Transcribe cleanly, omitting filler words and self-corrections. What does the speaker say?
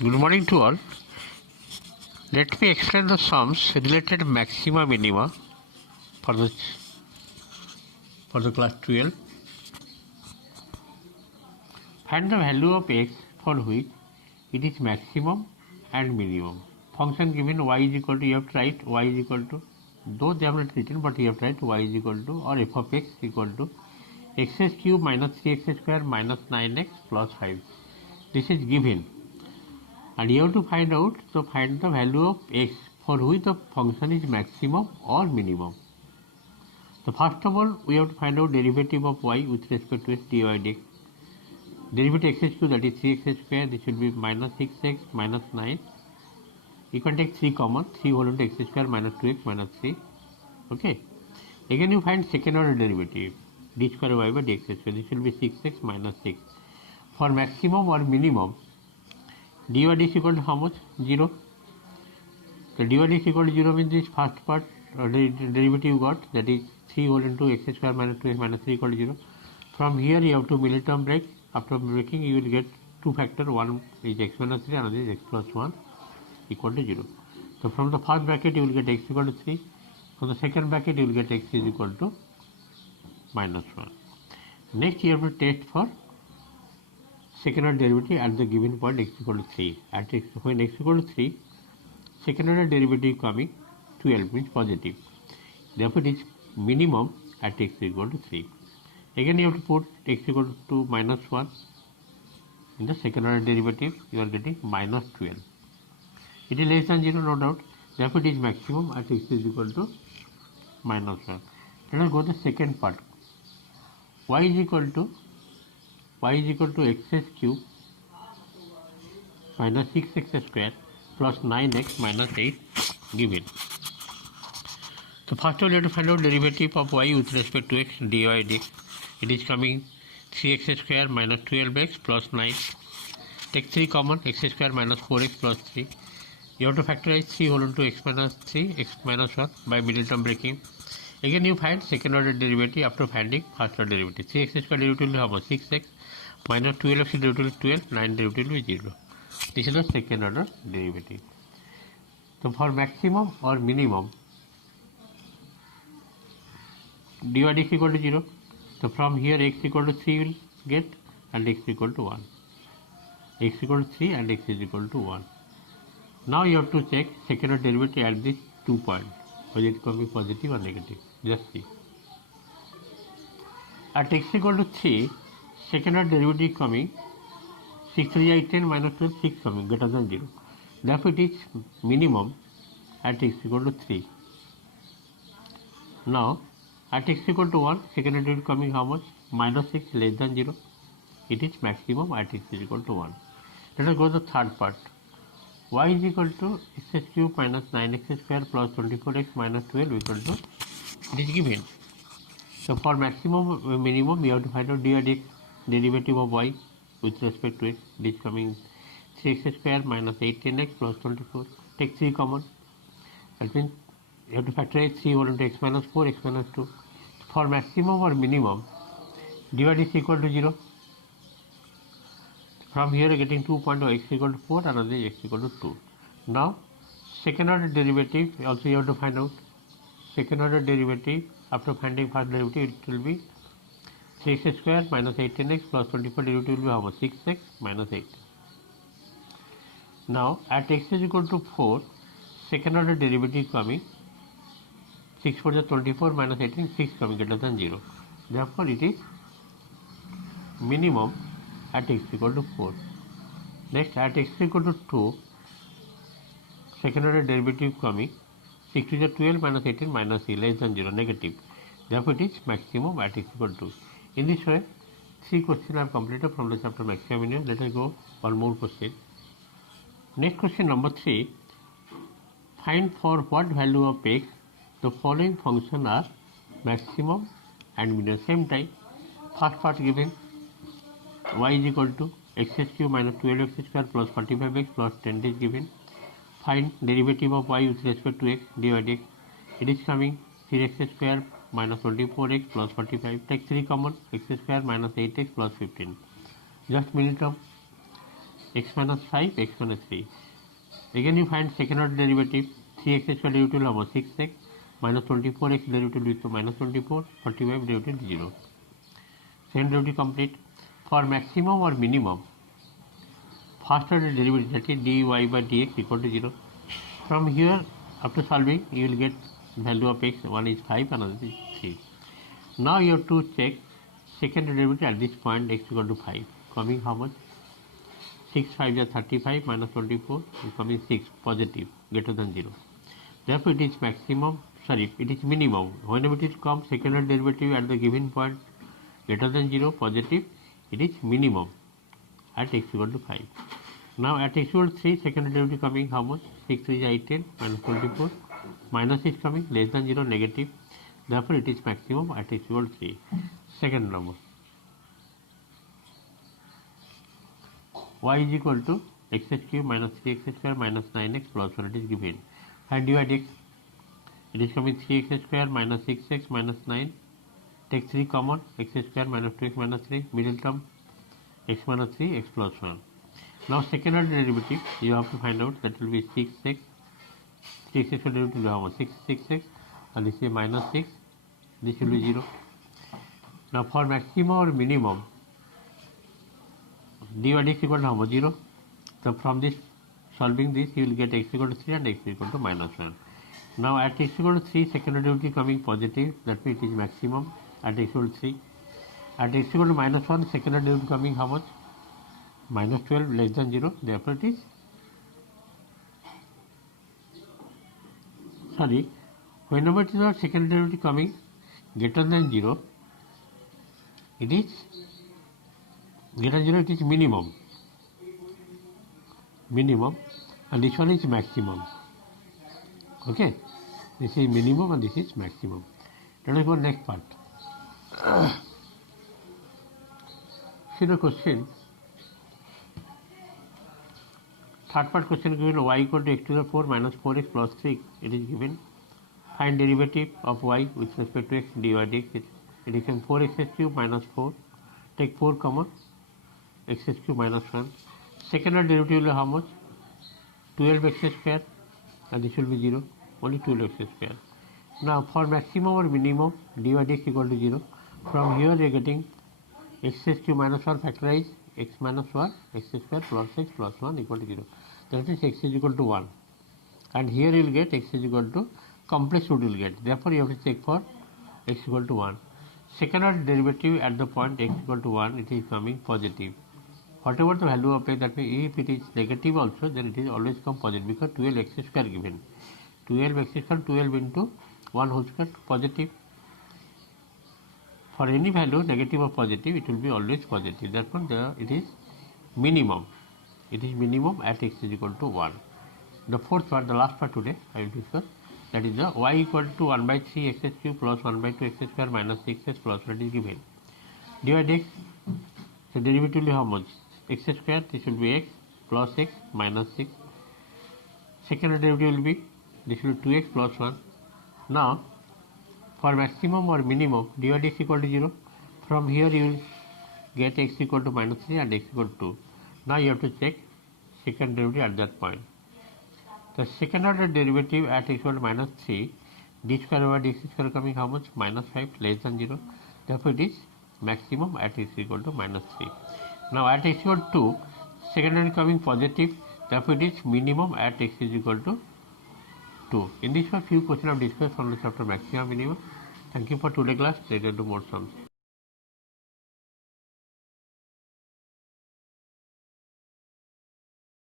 Good morning to all. Let me explain the sums related maxima minima for the class 12. Find the value of x for which it is maximum and minimum. Function given y is equal to, you have to write y is equal to, though they have not written, but you have to write y is equal to, or f of x equal to x cube minus 3x square minus 9x plus 5. This is given. And you have to find the value of x for which the function is maximum or minimum. So first of all, we have to find out derivative of y with respect to its dy dx. Derivative x cube, that is 3x square, this will be minus 6x minus 9. You can take 3 common, 3 whole into x square minus 2x minus 3. Okay. Again you find second order derivative, d square y by dx square, this will be 6x minus 6. For maximum or minimum, dy is equal to how much? 0. So dy is equal to 0 means this first part derivative you got, that is 3 whole into x square minus 2x minus 3 equal to 0. From here you have to middle term break. After breaking you will get two factor, one is x minus 3, another is x plus 1 equal to 0. So from the first bracket you will get x equal to 3. From the second bracket you will get x is equal to minus 1. Next you have to test for second order derivative at the given point x equal to 3. When x equal to 3, second order derivative coming 12 means positive. Therefore it is minimum at x equal to 3. Again you have to put x equal to minus 1 in the second order derivative, you are getting minus 12. It is less than 0, no doubt. Therefore it is maximum at x is equal to minus 1. Let us go to the second part. Y is equal to x cube minus 6x square plus 9x minus 8 given. So first of all you have to find out derivative of y with respect to x dy dx. It is coming 3x square minus 12x plus 9. Take 3 common, x square minus 4x plus 3. You have to factorize 3 whole into x minus 3, x minus 1 by middle term breaking. Again you find second order derivative after finding first order derivative. 3x square derivative will be how much? 6x minus 12x derivative will be 12, 9 derivative will be 0. This is the second order derivative. So for maximum or minimum, dy is equal to 0. So from here x equal to 3 will get, and x equal to 1. X equal to 3 and x is equal to 1. Now you have to check second order derivative at these 2 points, whether it can be positive or negative. Just see. At x equal to 3, second order derivative coming 6 3 8 10 minus 12, 6 coming greater than 0. Therefore it is minimum at x equal to 3. Now at x equal to 1, second order derivative coming how much? Minus 6 less than 0. It is maximum at x is equal to 1. Let us go to the third part. Y is equal to x cube minus 9x square plus 24x minus 12 equal to, it is given. So for maximum minimum we have to find out dy dx, derivative of y with respect to x. It is coming 3x square minus 810x plus 24. Take 3 common. That means you have to factorize 3 whole into x minus 4, x minus 2. For maximum or minimum, dy is equal to 0. From here getting 2 point of x equal to 4, another x equal to 2. Now second order derivative also you have to find out. Second order derivative after finding first derivative, it will be 3x square minus 18x plus 24 derivative will be how much? 6x minus 8. Now at x is equal to 4, second order derivative coming 6 for the 24 minus 18, 6 coming greater than 0. Therefore it is minimum at x equal to 4. Next at x equal to 2, second order derivative coming 6 to the 12 minus 18 minus 3 less than 0, negative. Therefore it is maximum at x equal to 2. In this way 3 questions are completed from the chapter maximum minimum. Let us go one more question. Next question number 3. Find for what value of x the following function are maximum and minimum. Same time, first part given y is equal to x cube minus 12x square plus 45x plus 10 is given. Find derivative of y with respect to x dy dx. It is coming 3x square minus 24x plus 45. Take 3 common, x square minus 8x plus 15. Just middle term. x minus 5, x minus 3. Again you find second order derivative, 3x square derivative will have 6x, minus 24x derivative with minus 24, 45 derivative 0. Second derivative complete. For maximum or minimum, first order derivative, that is dy by dx equal to 0. From here, after solving, you will get value of x, one is 5, another is 3. Now you have to check second derivative at this point, x equal to 5, coming how much? 6 5 is 35 minus 24 is coming 6, positive, greater than 0. Therefore it is maximum, sorry, it is minimum. Whenever it comes second order derivative at the given point greater than 0, positive, it is minimum at x equal to 5. Now at x equal to 3, second order derivative coming how much? 6 3 is 18 minus 24, minus is coming less than 0, negative. Therefore it is maximum at x equal to 3. Second number, y is equal to x cube minus 3x square minus 9x plus 1, it is given. And divide x, it is coming 3x square minus 6x minus 9, take 3 common, x square minus 2x minus 3, middle term x minus 3, x plus 1. Now second order derivative, you have to find out, that will be 6x, 3x square derivative will have 6x, and this is minus 6, this will be 0. Now for maximum or minimum, dy dx equal to how much? 0. So from this, solving this, you will get x equal to 3 and x equal to minus 1. Now at x equal to 3, second order derivative coming positive, that means it is maximum at x equal to 3. At x equal to minus 1, second order derivative coming how much? Minus 12, less than 0, therefore it is, sorry, whenever it is our second derivative coming greater than 0, it is greater than 0, it is minimum, and this one is maximum. Okay, this is minimum and this is maximum. Let us go next part. See the question. Third part question given, y equal to x to the 4 minus 4x plus 3, it is given. Find derivative of y with respect to x, dy dx. It is 4x cube minus 4, take 4 common, x cube minus 1. Second order derivative will be how much? 12x square, and this will be 0, only 12x square. Now for maximum or minimum, dy dx equal to 0. From here we are getting x cube minus 1 factorize x minus 1, x square plus x plus 1 equal to 0. That is x is equal to 1. And here you will get x is equal to, complex root you will get. Therefore you have to check for x equal to 1. Second order derivative at the point x equal to 1, it is coming positive. Whatever the value of x, that means if it is negative also, then it is always come positive, because 12x square given. 12x square, 12 into 1 whole square, positive. For any value, negative or positive, it will be always positive. Therefore it is minimum. It is minimum at x is equal to 1. The fourth part, the last part today, I will discuss. That is the y equal to 1 by 3 x cube plus 1 by 2 x square minus 6x plus 1 is given. Divide x, so derivative will be how much? X square, this will be x plus x minus 6. Second order derivative will be, this will be 2x plus 1. Now for maximum or minimum, dy dx equal to 0. From here you will get x equal to minus 3 and x equal to 2. Now you have to check second derivative at that point. The second order derivative at x equal to minus 3, d square over dx square coming how much? Minus 5, less than 0. Therefore it is maximum at x equal to minus 3. Now at x equal to 2, second order coming positive, therefore it is minimum at x is equal to 2. In this one, few questions of discussed from the chapter maximum minimum. Thank you for today's class. Later do more sums.